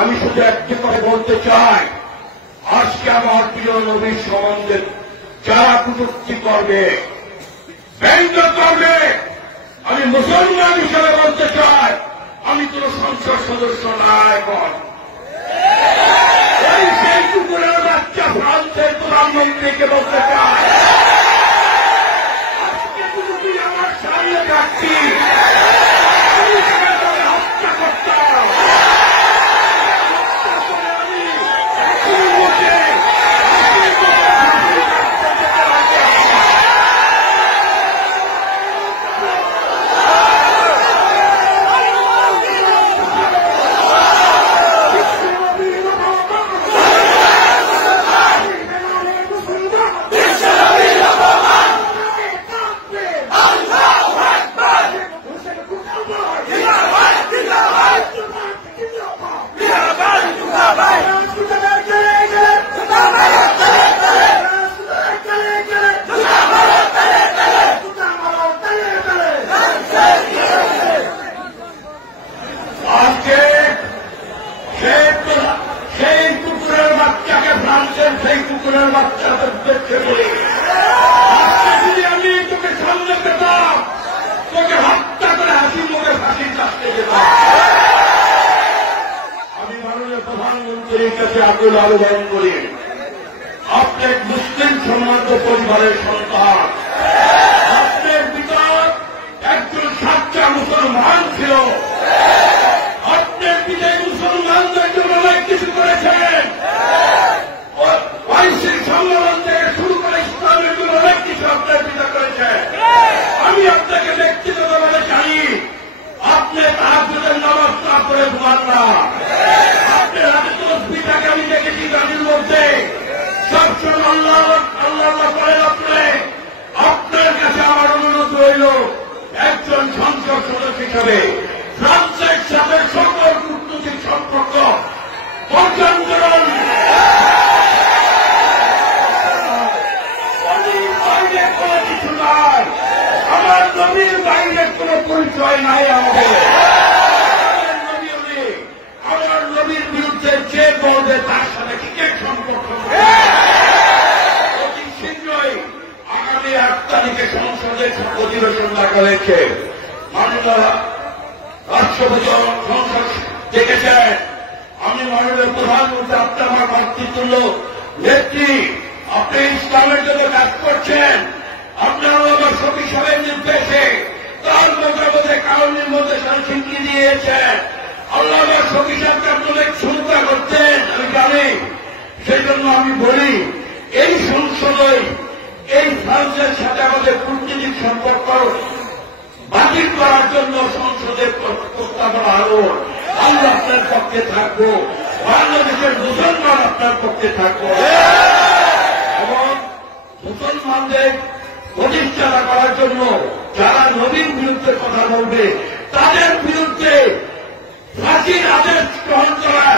আমি শুধু একটি কথা বলতে চাই, আজকে আমার প্রিয় নবীর সম্বন্ধে যারা কটূক্তি করবে, ব্যঙ্গ করবে, আমি মুসলমান হিসেবে বলতে চাই, আমি কোন সংসদ সদস্য না। এখন সেই কুকুরের বাচ্চা ফ্রান্সের প্রধানমন্ত্রীকে বলতে চাই, আজকে তুমি আমার সামনে থাকছি, হত্যা করতাম। সেই কুকুরের বাচ্চাদের দেখতে বলি, যদি আমি তোকে সামনে পেতাম, তোকে হত্যা করে হাসি মুখে ফাঁসির কাছতে যেতাম। আমি মাননীয় প্রধানমন্ত্রীর কাছে আকুল আবেদন করি, আপনি এক মুসলিম সম্মানিত পরিবারের সন্তান, আপনার পিতা একজন সাচ্চা মুসলমান ছিল, আপনার পিতা মুসলমানদের জন্য অনেক কিছু করেছেন, ঐশিক সম্মেলন থেকে শুরু করে ইসলামের জন্য অনেক কিছু আপনার পিতা করেছেন। আমি আপনাকে ব্যক্তিগতভাবে জানি, আপনি তাহাজ্জুদের নামাজ না করে ঘুমান না, আপনার হাতে তসবিহটাকে আমি দেখেছি গাড়ির মধ্যে সবসময় আল্লাহ আল্লাহ করেন। আপনার কাছে আমার অনুরোধ রইল, একজন সংসদ সদস্য হিসাবে ফ্রান্সের সাথে সকল কূটনৈতিক সম্পর্ক বর্জন করুন। কোনো কিছু নাই, আমার নবীর বাইরে কোন পরিচয় নাই। আমার নবীর বিরুদ্ধে যে বলবে তার সাথে ক্রিকেট সম্পর্ক। অতি শীঘ্রই আগামী 8 তারিখে সংসদের অধিবেশন ডাকা হয়েছে। মাননীয় রাষ্ট্রপতি সংসদ দেখেছেন, আমি মাননীয় প্রধানমন্ত্রী, আপনি আমার মাতৃতুল্য নেত্রী, আপনি ইসলামের জন্য কাজ করছেন, আপনি আমার সবই সবের নির্দেশে তার মধ্যে কারণের মধ্যে স্বীকৃতি দিয়েছেন। আল্লাহ সবই সাথে আপনি অনেক চিন্তা করতেন, আমি জানি। সেই জন্য আমি বলি, এই সংসদে এই ফ্রান্সের সাথে আমাদের কূটনীতিক সম্পর্ক বাতিল করার জন্য সংসদের প্রস্তাবনা আরো আমরা আপনার পক্ষে থাকবো, বাংলাদেশের মুসলমান আপনার পক্ষে থাকবো এবং মুসলমানদের প্রতিষ্ঠাতা করার জন্য যারা নবীর বিরুদ্ধে কথা বলবে তাদের বিরুদ্ধে ফাঁসির আদেশ গ্রহণ করা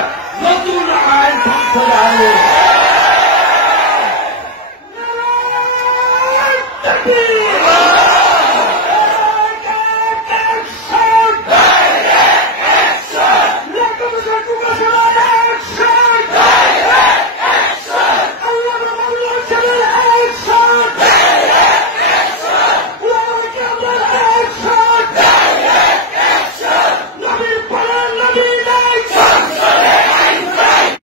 নতুন আইন সংশোধন